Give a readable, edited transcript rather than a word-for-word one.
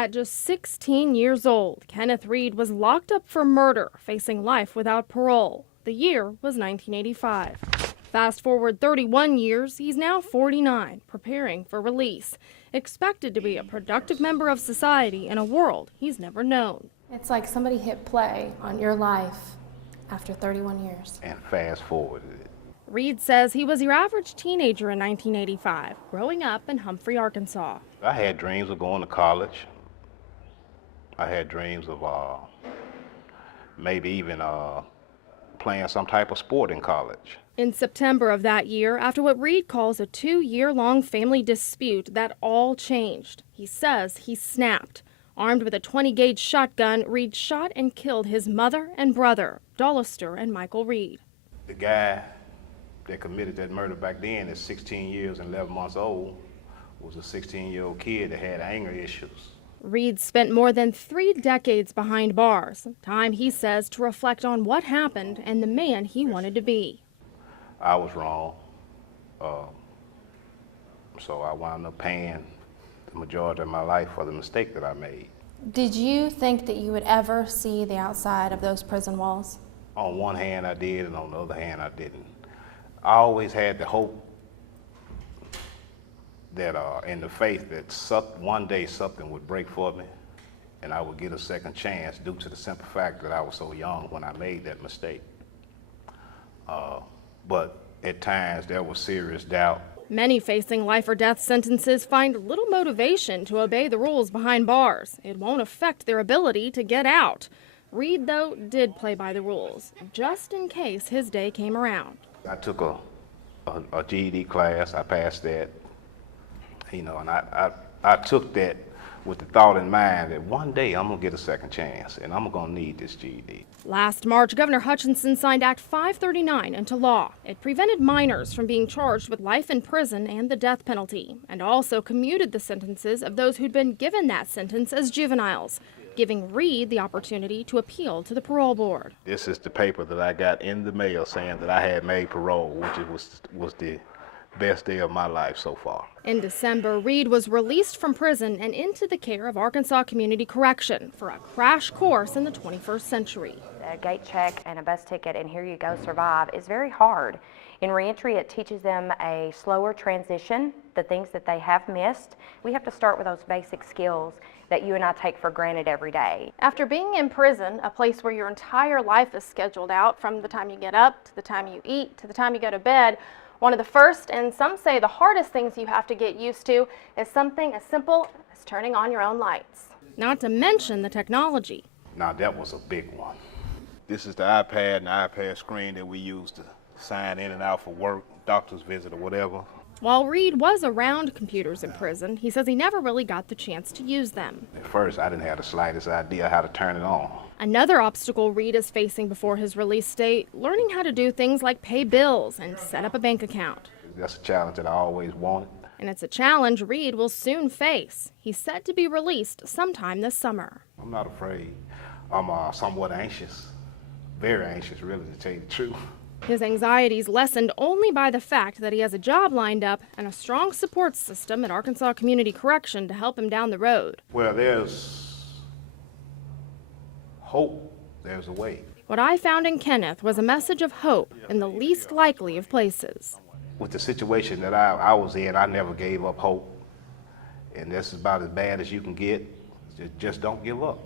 At just 16 years old, Kenneth Reed was locked up for murder, facing life without parole. The year was 1985. Fast forward 31 years, he's now 49, preparing for release, expected to be a productive member of society in a world he's never known. It's like somebody hit play on your life after 31 years. And fast forwarded it. Reed says he was your average teenager in 1985, growing up in Humphrey, Arkansas. I had dreams of going to college. I had dreams of maybe even playing some type of sport in college. In September of that year, after what Reed calls a 2-year-long family dispute, that all changed. He says he snapped. Armed with a 20-gauge shotgun, Reed shot and killed his mother and brother, Dollister and Michael Reed. The guy that committed that murder back then is 16 years and 11 months old, was a 16-year-old kid that had anger issues. Reed spent more than 3 decades behind bars, time he says to reflect on what happened and the man he wanted to be. I was wrong, so I wound up paying the majority of my life for the mistake that I made. Did you think that you would ever see the outside of those prison walls? On one hand I did, and on the other hand I didn't. I always had the hope that, in the faith that one day something would break for me and I would get a second chance due to the simple fact that I was so young when I made that mistake. But at times there was serious doubt. Many facing life or death sentences find little motivation to obey the rules behind bars. It won't affect their ability to get out. Reed, though, did play by the rules, just in case his day came around. I took a GED class, I passed that, and I took that with the thought in mind that one day I'm gonna get a second chance and I'm gonna need this GED. Last March, Governor Hutchinson signed Act 539 into law. It prevented minors from being charged with life in prison and the death penalty, and also commuted the sentences of those who'd been given that sentence as juveniles, giving Reed the opportunity to appeal to the parole board. This is the paper that I got in the mail saying that I had made parole, which was the best day of my life so far. In December, Reed was released from prison and into the care of Arkansas Community Correction for a crash course in the 21st century. A gate check and a bus ticket and here you go survive is very hard. In reentry, it teaches them a slower transition, the things that they have missed. We have to start with those basic skills that you and I take for granted every day. After being in prison, a place where your entire life is scheduled out from the time you get up to the time you eat to the time you go to bed, one of the first, and some say the hardest things you have to get used to is something as simple as turning on your own lights. Not to mention the technology. Now that was a big one. This is the iPad and the iPad screen that we use to sign in and out for work, doctor's visit or whatever. While Reed was around computers in prison, he says he never really got the chance to use them. At first, I didn't have the slightest idea how to turn it on. Another obstacle Reed is facing before his release date, learning how to do things like pay bills and set up a bank account. That's a challenge that I always wanted. And it's a challenge Reed will soon face. He's set to be released sometime this summer. I'm not afraid. I'm somewhat anxious, very anxious really, to tell you the truth. His anxieties lessened only by the fact that he has a job lined up and a strong support system at Arkansas Community Correction to help him down the road. Well, there's hope, there's a way. What I found in Kenneth was a message of hope in the least likely of places. With the situation that I was in, I never gave up hope. And this is about as bad as you can get. Just don't give up.